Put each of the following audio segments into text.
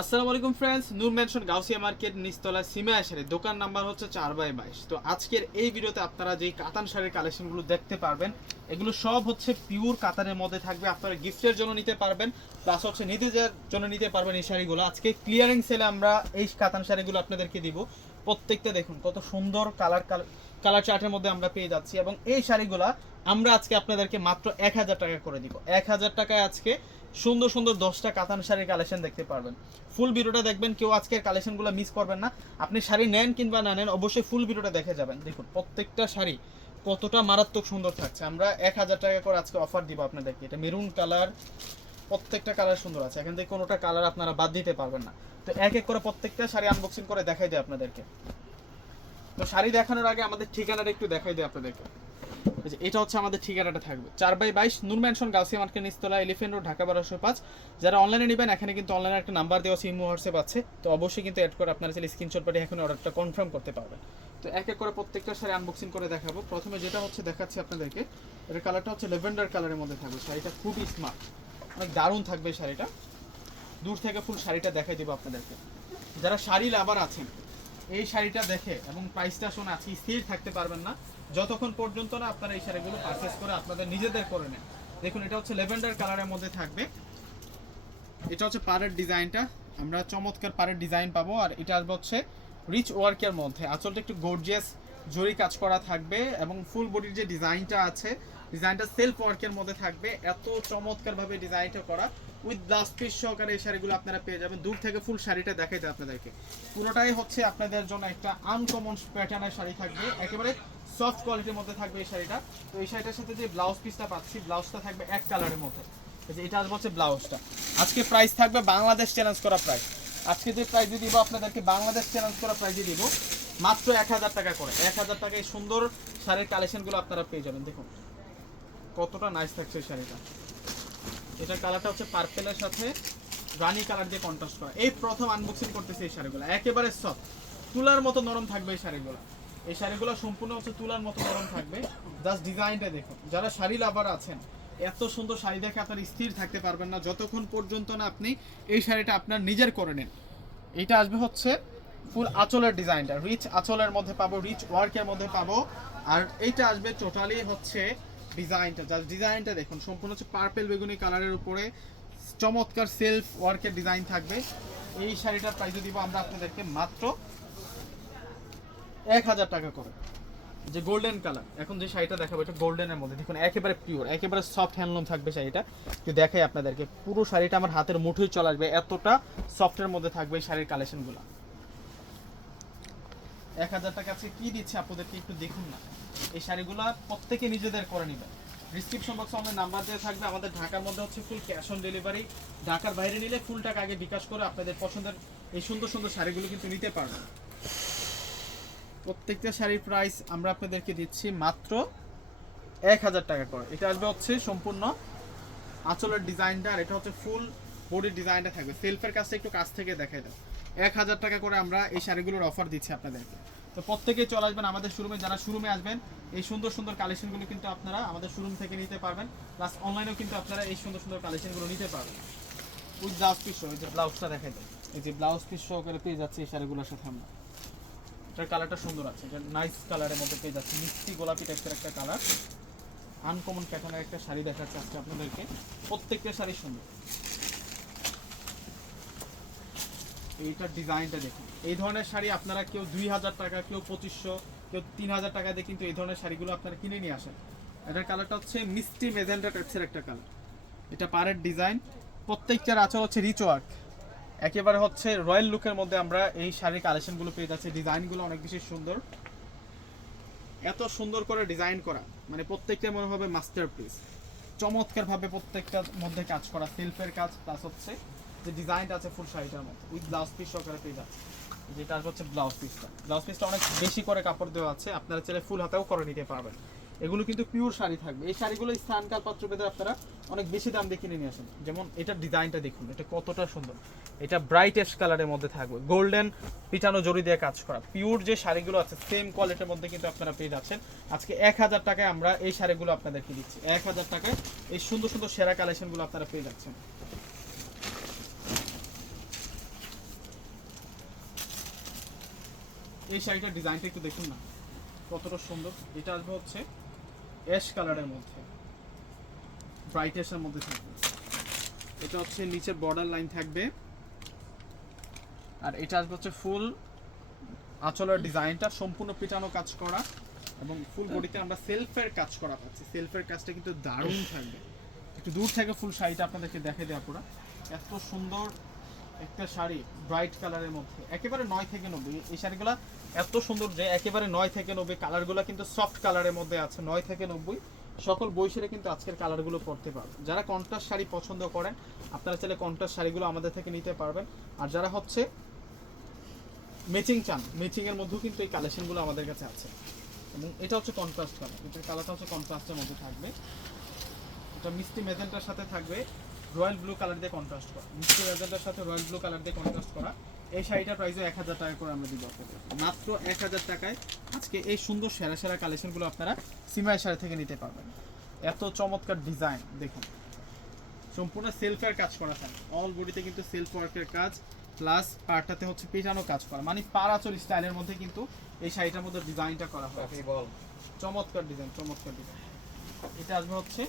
আসসালামু আলাইকুম friends Noor mansion Gausia market নিচতলা সিমে আসারে। দোকান নাম্বার হচ্ছে চার বাই বাইশ। তো আজকের এই ভিডিওতে আপনারা যেই কাতান শাড়ির কালেকশনগুলো দেখতে পারবেন, এগুলো সব হচ্ছে পিওর কাতানের মধ্যে থাকবে। আপনারা গিফটের জন্য নিতে পারবেন প্লাস হচ্ছে নিজেদের জন্য নিতে পারবেন এই শাড়িগুলো। আজকে ক্লিয়ারিং সেলে আমরা এই কাতান শাড়িগুলো আপনাদেরকে দিব। প্রত্যেকটা দেখুন, কত সুন্দর কালার কালার চার্টের মধ্যে আমরা পেয়ে যাচ্ছি। এবং এই শাড়িগুলা আমরা আজকে আপনাদেরকে মাত্র এক হাজার টাকা করে দিব। এক হাজার টাকায় আজকে সুন্দর সুন্দর দশটা কাতান শাড়ির কালেকশন দেখতে পারবেন। ফুল ভিডিওটা দেখবেন, কেউ আজকের কালেকশনগুলো মিস করবেন না। আপনি শাড়ি নেন কিংবা না নেন, অবশ্যই ফুল ভিডিওটা দেখে যাবেন। দেখুন, প্রত্যেকটা শাড়ি কতটা মারাত্মক সুন্দর থাকছে। আমরা এক হাজার টাকা করে আজকে অফার দিব আপনাদেরকে। এটা মেরুন কালার প্রত্যেকটা কালার সুন্দর আছে। এখান থেকে কোনোটা কালার আপনারা বাদ দিতে পারবেন না। তো এক এক করে প্রত্যেকটা শাড়ি আনবক্সিং করে দেখাই দেয় আপনাদেরকে। তো শাড়ি দেখানোর আগে আমাদের ঠিকানাটা একটু দেখাই দেয় আপনাদেরকে। এটা হচ্ছে আমাদের ঠিকানাটা থাকবে। চার বাই বাইশ নূর ম্যানশন গাউসিয়া মার্কেট নিস্তলা এলিফেন্ট রোড, ঢাকা বারোশো পাঁচ। যারা অনলাইনে নেবেন, এখানে কিন্তু অনলাইনে একটা নাম্বার দেওয়া সিম হোয়াটসঅ্যাপ আছে। তো অবশ্যই কিন্তু অ্যাড করে আপনারা চাইলে স্ক্রিনশট পাঠিয়ে এখন অর্ডারটা কনফার্ম করতে পারবেন। তো এক এক করে প্রত্যেকটা শাড়ি আনবক্সিং করে দেখাবো। প্রথমে যেটা হচ্ছে, দেখাচ্ছি আপনাদেরকে। এর কালারটা হচ্ছে লেভেন্ডার কালারের মধ্যে থাকবে। শাড়িটা খুবই স্মার্ট অনেক দারুণ থাকবে শাড়িটা। দূর থেকে ফুল শাড়িটা দেখাই দেবো আপনাদেরকে। যারা শাড়ি লাভার আছেন এই শাড়িটা দেখে এবং প্রাইসটা শুনে, আজকে স্থির থাকতে পারবেন না। যতক্ষণ পর্যন্ত না আপনারা এই শাড়িগুলো পারচেস করে আপনাদের নিজেদের করে নেন। দেখুন, এটা হচ্ছে লেভেন্ডার কালারের মধ্যে থাকবে। এটা হচ্ছে পাড়ের ডিজাইনটা। আমরা চমৎকার পাড়ের ডিজাইন পাবো। আর এটা আসবে হচ্ছে রিচ ওয়ার্কের মধ্যে। আসলটা একটু গর্জিয়াস জরি কাজ করা থাকবে এবং ফুল বডির যে ডিজাইনটা আছে ডিজাইনটা সেলফ ওয়ার্কের মধ্যে থাকবে। এত চমৎকারভাবে ডিজাইনটা করা। উইথ ব্লাউজ পিস সহকারে এই শাড়িগুলো আপনারা পেয়ে যাবেন। দূর থেকে ফুল শাড়িটা দেখাইতে আপনাদেরকে। পুরোটাই হচ্ছে আপনাদের জন্য একটা আনকমন প্যাটার্নের শাড়ি থাকবে। একেবারে সফট কোয়ালিটির মধ্যে থাকবে এই শাড়িটা। তো এই শাড়িটার সাথে যে ব্লাউজ পিসটা পাচ্ছি ব্লাউজটা থাকবে এক কালারের মধ্যে। এটা আসবে হচ্ছে ব্লাউজটা আজকে প্রাইস থাকবে বাংলাদেশ চ্যালেঞ্জ করা প্রাইস আজকে যে প্রাইস দিব আপনাদেরকে বাংলাদেশ চ্যালেঞ্জ করা প্রাইজে দিব, মাত্র এক হাজার টাকা করে। এক হাজার টাকায় সুন্দর শাড়ির কালেকশনগুলো আপনারা পেয়ে যাবেন। দেখুন। কতটা নাইস থাকছে এই শাড়িটা। এটার কালারটা হচ্ছে পার্পেলের সাথে রানি কালার দিয়ে কন্ট্রাস্ট করা। এই প্রথম আনবক্সিং করতেছি এই শাড়িগুলো। একেবারে সফট তুলার মতো নরম থাকবে এই শাড়িগুলো। এই শাড়িগুলো সম্পূর্ণ হচ্ছে তুলার মতো নরম থাকবে। জাস্ট ডিজাইনটা দেখুন। যারা শাড়ি লাভার আছেন, এত সুন্দর শাড়ি দেখে আপনার স্থির থাকতে পারবেন না। যতক্ষণ পর্যন্ত না আপনি এই শাড়িটা আপনার নিজের করে নেন। এইটা আসবে হচ্ছে ফুল আঁচলের ডিজাইনটা রিচ আঁচলের মধ্যে পাবো রিচ ওয়ার্কের মধ্যে পাবো। আর এইটা আসবে টোটালি হচ্ছে ডিজাইনটা জাস্ট ডিজাইনটা দেখুন, সম্পূর্ণ হচ্ছে পার্পেল বেগুনি কালারের উপরে চমৎকার সেলফ ওয়ার্কের ডিজাইন থাকবে। এই শাড়িটার প্রাইসে দিব আমরা আপনাদেরকে মাত্র এক হাজার টাকা করে। যে গোল্ডেন কালার এখন যে শাড়িটা দেখাবো, এটা গোল্ডেনের মধ্যে, দেখুন, একেবারে পিওর একেবারে সফট হ্যান্ডলুম থাকবে শাড়িটা। একটু দেখাই আপনাদেরকে, পুরো শাড়িটা আমার হাতের মুঠোই চলে আসবে, এতটা সফটের মধ্যে থাকবে এই শাড়ির কালেকশনগুলো এক হাজার টাকা আছে কি দিচ্ছে আপনাদেরকে একটু দেখুন না। এই শাড়িগুলো প্রত্যেকে নিজেদের করে নেবেন ডিসক্রিপশন বক্সে আমাদের নাম্বার দেওয়া থাকবে। আমাদের ঢাকার মধ্যে হচ্ছে ফুল ক্যাশ অন ডেলিভারি ঢাকার বাইরে নিলে ফুল টাকা আগে বিকাশ করে আপনাদের পছন্দের এই সুন্দর সুন্দর শাড়িগুলো কিন্তু নিতে পারবেন। প্রত্যেকটা শাড়ির প্রাইস আমরা আপনাদেরকে দিচ্ছি মাত্র এক হাজার টাকা করে। এটা আসবে হচ্ছে সম্পূর্ণ আঁচলের ডিজাইনটা আর এটা হচ্ছে ফুল বডির ডিজাইনটা থাকবে। সেলফের কাজটা একটু কাছ থেকে দেখাই দাও। এক হাজার টাকা করে আমরা এই শাড়িগুলোর অফার দিচ্ছি আপনাদেরকে। তো প্রত্যেকেই চলে আসবেন আমাদের শোরুমে যারা শোরুমে আসবেন, এই সুন্দর সুন্দর কালেকশনগুলো কিন্তু আপনারা আমাদের শোরুম থেকে নিতে পারবেন। প্লাস অনলাইনেও কিন্তু আপনারা এই সুন্দর সুন্দর কালেকশনগুলো নিতে পারবেন। উইথ ব্লাউজ পিস এই যে ব্লাউজটা দেখাই দেয় এই যে ব্লাউজ পিস সহকারে পেয়ে যাচ্ছে এই শাড়িগুলোর সাথে আমরা। এটার কালারটা সুন্দর আছে, এটা নাইস কালারের মধ্যে পেয়ে যাচ্ছে। মিষ্টি গোলাপি টাইপের একটা কালার আনকমন প্যাটার্নের একটা শাড়ি দেখাচ্ছে আজকে আপনাদেরকে। প্রত্যেকটা শাড়ি সুন্দর। এইটার ডিজাইনটা দেখুন। এই ধরনের শাড়ি আপনারা কেউ দুই হাজার টাকা, কেউ পঁচিশশো, কেউ তিন হাজার টাকা দিয়ে কিন্তু এই ধরনের শাড়িগুলো আপনারা কিনে নিয়ে আসেন। এটার কালারটা হচ্ছে মিষ্টি মেজেন্টা টাইপসের একটা কালার। এটা পাড়ের ডিজাইন। প্রত্যেকটার আচর হচ্ছে রিচ ওয়ার্ক। একেবারে হচ্ছে রয়্যাল লুকের মধ্যে আমরা এই শাড়ির কালেকশনগুলো পেয়ে যাচ্ছি। ডিজাইনগুলো অনেক বেশি সুন্দর। এত সুন্দর করে ডিজাইন করা। মানে প্রত্যেকটা মনে হবে মাস্টার পিস চমৎকারভাবে প্রত্যেকটার মধ্যে কাজ করা। সেলফের কাজ প্লাস হচ্ছে যে ডিজাইনটা আছে ফুল শাড়িটার মধ্যে উইথ ব্লাউজ পিস সহকারে পেয়ে যাচ্ছে যেটা হচ্ছে ব্লাউজ পিসটা ব্লাউজ পিসটা অনেক বেশি করে কাপড় দেওয়া আছে, আপনারা চাইলে ফুল হাতেও করে নিতে পারবেন। এগুলো কিন্তু পিওর শাড়ি থাকবে। এই শাড়িগুলো স্থানকাল পাত্র ভেদে আপনারা অনেক বেশি দাম দিয়ে কিনে নিয়ে আসেন। যেমন এটার ডিজাইনটা দেখুন, এটা কতটা সুন্দর। এটা ব্রাইটেস্ট কালারের মধ্যে থাকবে। গোল্ডেন পিটানো জড়ি দিয়ে কাজ করা। পিওর যে শাড়িগুলো আছে সেম কোয়ালিটির মধ্যে কিন্তু আপনারা পেয়ে যাচ্ছেন। আজকে এক হাজার টাকায় আমরা এই শাড়িগুলো আপনাদেরকে দিচ্ছি। এক হাজার টাকায় এই সুন্দর সুন্দর সেরা কালেকশনগুলো আপনারা পেয়ে যাচ্ছেন। এই শাড়িটার ডিজাইনটা একটু দেখুন না। কতটা সুন্দর। এটা আসবে হচ্ছে অ্যাশ কালারের মধ্যে। ব্রাইট মধ্যে থাকবে। এটা হচ্ছে নিচের বর্ডার লাইন থাকবে। আর এটা আসবে হচ্ছে ফুল আঁচলের ডিজাইনটা, সম্পূর্ণ পিটানো কাজ করা এবং ফুল বডিতে আমরা সেলফের কাজ করা পাচ্ছি। সেলফের কাজটা কিন্তু দারুণ থাকবে। একটু দূর থেকে ফুল শাড়িটা আপনাদেরকে দেখে দেওয়া পুরো। এত সুন্দর একটা শাড়ি ব্রাইট কালারের মধ্যে। একেবারে নয় থেকে নব্বই। এই শাড়িগুলো এত সুন্দর যে একেবারে নয় থেকে নব্বই কালারগুলো কিন্তু সফট কালারের মধ্যে আছে, নয় থেকে নব্বই। সকল বৈশারে কিন্তু আজকের কালারগুলো পরতে পারবেন যারা কন্ট্রাস্ট শাড়ি পছন্দ করেন, আপনারা চাইলে কন্ট্রাস্ট শাড়িগুলো আমাদের থেকে নিতে পারবেন। আর যারা হচ্ছে ম্যাচিং চান ম্যাচিং এর মধ্যেও কিন্তু এই কালেকশনগুলো আমাদের কাছে আছে। এবং এটা হচ্ছে কন্ট্রাস্ট কালার এটার কালারটা হচ্ছে কন্ট্রাস্টের মধ্যে থাকবে। এটা মিষ্টি মেজেন্টার সাথে থাকবে, রয়্যাল ব্লু কালার দিয়ে কন্ট্রাস্ট করা। মিষ্টি মেজেন্টার সাথে রয়্যাল ব্লু কালার দিয়ে কন্ট্রাস্ট করা। এই শাড়িটার প্রাইসও এক হাজার টাকা করে আমরা দিব আপনাদের। মাত্র এক হাজার টাকায় আজকে এই সুন্দর সেরা সেরা কালেকশনগুলো আপনারা সিমাই শাড়ি থেকে নিতে পারবেন। এত চমৎকার ডিজাইন দেখুন। সম্পূর্ণ সেলফের কাজ করা থাকে অল বডিতে কিন্তু সেলফ ওয়ার্কের কাজ প্লাস পাড়টাতে হচ্ছে পেটানো কাজ করা। মানে পারাচল স্টাইলের মধ্যে কিন্তু এই শাড়িটার মধ্যে ডিজাইনটা করা হয় চমৎকার ডিজাইন চমৎকার ডিজাইন এটা আসবে হচ্ছে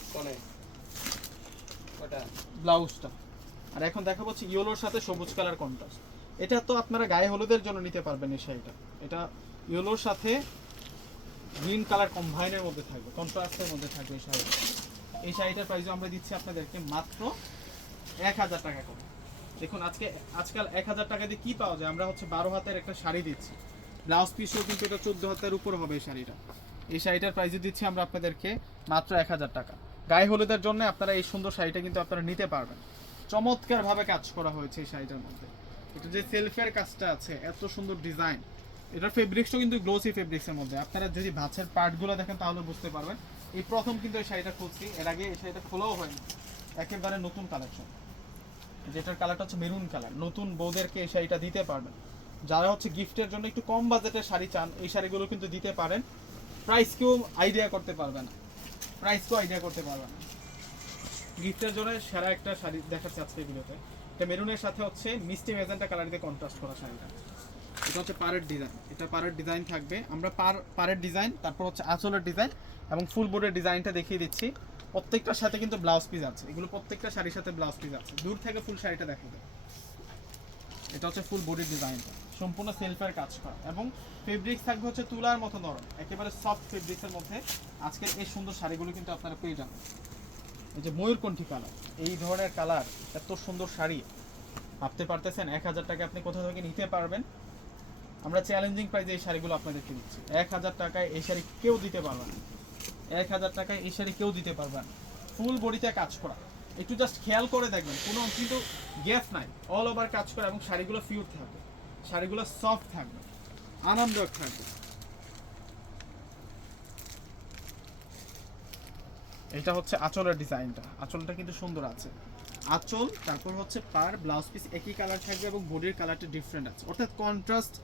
ব্লাউজটা। আর এখন দেখা হচ্ছে ইয়েলোর সাথে সবুজ কালার কন্ট্রাস্ট এটা তো আপনারা গায়ে হলুদের জন্য নিতে পারবেন এই শাড়িটা। এটা ইয়েলোর সাথে গ্রিন কালার কম্বাইনের মধ্যে থাকবে, কন্ট্রাস্টের মধ্যে থাকবে এই শাড়িটা। এই শাড়িটার প্রাইসও আমরা দিচ্ছি আপনাদেরকে মাত্র এক হাজার টাকা করে। দেখুন, আজকে, আজকাল এক হাজার টাকা দিয়ে কী পাওয়া যায়? আমরা হচ্ছে বারো হাতের একটা শাড়ি দিচ্ছি। ব্লাউজ পিসও কিন্তু এটা চোদ্দ হাতের উপর হবে এই শাড়িটা। এই শাড়িটার প্রাইসও দিচ্ছি আমরা আপনাদেরকে মাত্র এক হাজার টাকা। গায়ে হলুদের জন্য আপনারা এই সুন্দর শাড়িটা কিন্তু আপনারা নিতে পারবেন। চমৎকারভাবে কাজ করা হয়েছে এই শাড়িটার মধ্যে। এটা যে সেলফের কাজটা আছে, এত সুন্দর ডিজাইন। এটার ফেব্রিক্সটাও কিন্তু গ্লোসি ফেব্রিক্সের মধ্যে। আপনারা যদি ভাঁজের পার্টগুলো দেখেন, তাহলে বুঝতে পারবেন। এই প্রথম কিন্তু এই শাড়িটা খুলছি। এর আগে এই শাড়িটা খোলাও হয়নি। একেবারে নতুন কালেকশন যেটার কালারটা হচ্ছে মেরুন কালার নতুন বউদেরকে এই শাড়িটা দিতে পারবেন। যারা হচ্ছে গিফটের জন্য একটু কম বাজেটের শাড়ি চান, এই শাড়িগুলো কিন্তু দিতে পারেন। প্রাইস কেউ আইডিয়া করতে পারবে না। প্রাইস কেউ আইডিয়া করতে পারবে না। গিফটের জন্য সেরা একটা শাড়ি দেখাচ্ছে আজকে ভিডিওতে। এটা মেরুনের সাথে হচ্ছে মিষ্টি মেজেন্টা কালার দিয়ে কন্ট্রাস্ট করা শাড়িটা। এটা হচ্ছে পাড়ের ডিজাইন এটা পাড়ের ডিজাইন থাকবে। আমরা পার, পাড়ের ডিজাইন তারপর হচ্ছে আঁচলের ডিজাইন এবং ফুল বোর্ডের ডিজাইনটা দেখিয়ে দিচ্ছি। প্রত্যেকটার সাথে কিন্তু ব্লাউজ পিস আছে। এগুলো প্রত্যেকটা শাড়ির সাথে ব্লাউজ পিস আছে। দূর থেকে ফুল শাড়িটা দেখা। যায় এটা হচ্ছে ফুল বডির ডিজাইনটা সম্পূর্ণ সেলফের কাজ করা। এবং ফেব্রিক্স থাকবে হচ্ছে তুলার মতো নরম। একেবারে সফট ফেব্রিক্সের মধ্যে আজকের এই সুন্দর শাড়িগুলো কিন্তু আপনারা পেয়ে যাবেন। এই যে ময়ূরকণ্ঠী কালার এই ধরনের কালার, এত সুন্দর শাড়ি। ভাবতে পারতেছেন, এক হাজার টাকা আপনি কোথা থেকে নিতে পারবেন? আমরা চ্যালেঞ্জিং প্রাইজে এই শাড়িগুলো আপনাদেরকে দিচ্ছি। এক হাজার টাকায় এই শাড়ি কেউ দিতে পারবে না। এক হাজার টাকায় এই শাড়ি কেউ দিতে পারবে না। ফুল বডিতে কাজ করা। একটু জাস্ট খেয়াল করে দেখবেন, কোনো কিন্তু গ্যাপ নাই। অল ওভার কাজ করা এবং শাড়িগুলো ফিউর থাকবে। শাড়িগুলো সফট থাকবে। আরামদায়ক থাকবে। এটা হচ্ছে আঁচলের ডিজাইনটা। আঁচলটা কিন্তু সুন্দর আছে। আঁচল, তারপর হচ্ছে পার ব্লাউজ পিস একই কালার থাকবে এবং বডির কালারটা ডিফারেন্ট আছে। অর্থাৎ কন্ট্রাস্ট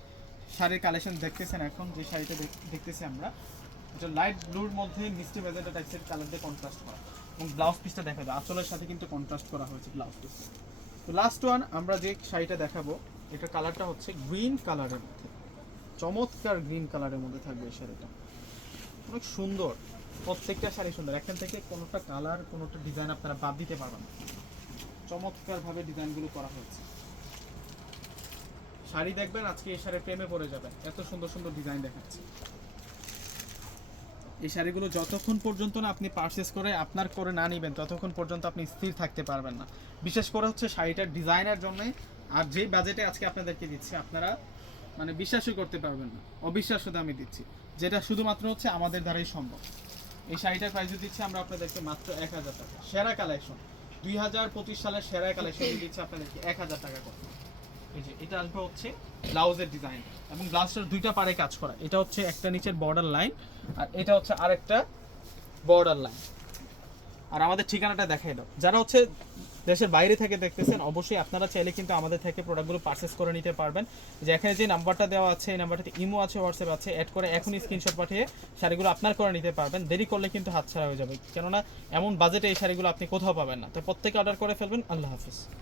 শাড়ির কালেকশন দেখতেছেন এখন, যে শাড়িটা দেখ- দেখতেছি আমরা। এটা লাইট ব্লুর মধ্যে মিষ্টি মেজেন্টা টাইপসের কালার দিয়ে কন্ট্রাস্ট করা। এবং ব্লাউজ পিসটা দেখা যায়। আঁচলের সাথে কিন্তু কন্ট্রাস্ট করা হয়েছে ব্লাউজ পিস তো লাস্ট ওয়ান আমরা যে শাড়িটা দেখাবো, এটা কালারটা হচ্ছে গ্রিন কালারের মধ্যে। চমৎকার গ্রিন কালারের মধ্যে থাকবে এই শাড়িটা। অনেক সুন্দর। প্রত্যেকটা শাড়ি সুন্দর। এখান থেকে কোনোটা কালার কোনোটা ডিজাইন আপনারা বাদ দিতে পারবেন না। চমৎকার ভাবে ডিজাইনগুলো করা হয়েছে। শাড়ি দেখবেন আজকে এই শাড়ির প্রেমে পড়ে যাবেন। এত সুন্দর সুন্দর ডিজাইন দেখাচ্ছে। এই শাড়িগুলো যতক্ষণ পর্যন্ত না আপনি পারচেস করে আপনার করে না নেবেন, ততক্ষণ পর্যন্ত আপনি স্থির থাকতে পারবেন না। বিশেষ করে হচ্ছে শাড়িটার ডিজাইনের জন্য আর যেই বাজেটে আজকে আপনাদেরকে দিচ্ছি, আপনারা মানে বিশ্বাসই করতে পারবেন না। অবিশ্বাস্য দামে দিচ্ছি, যেটা শুধুমাত্র হচ্ছে আমাদের দ্বারাই সম্ভব। এই শাড়িটার প্রাইস দিচ্ছি আমরা আপনাদেরকে মাত্র এক হাজার টাকা। সেরা কালেকশন দুই হাজার পঁচিশ সালের সেরা কালেকশন দিচ্ছি আপনাদেরকে এক হাজার টাকা করে। এই যে, এটা আসবে হচ্ছে ব্লাউজের ডিজাইন এবং ব্লাউজটার দুইটা পারে কাজ করা। এটা হচ্ছে একটা নিচের বর্ডার লাইন আর এটা হচ্ছে আরেকটা বর্ডার লাইন আর আমাদের ঠিকানাটা দেখাই দাও। যারা হচ্ছে দেশের বাইরে থেকে দেখতেছেন, অবশ্যই আপনারা চাইলে কিন্তু আমাদের থেকে প্রোডাক্টগুলো পারচেস করে নিতে পারবেন। যে এখানে যে নাম্বারটা দেওয়া আছে, এই নাম্বারটাতে ইমো আছে, হোয়াটসঅ্যাপ আছে অ্যাড করে এখনই স্ক্রিনশট পাঠিয়ে শাড়িগুলো আপনার করে নিতে পারবেন। দেরি করলে কিন্তু হাতছাড়া হয়ে যাবে। কেননা, এমন বাজেটে এই শাড়িগুলো আপনি কোথাও পাবেন না। তো প্রত্যেকে অর্ডার করে ফেলবেন। আল্লাহ হাফিজ।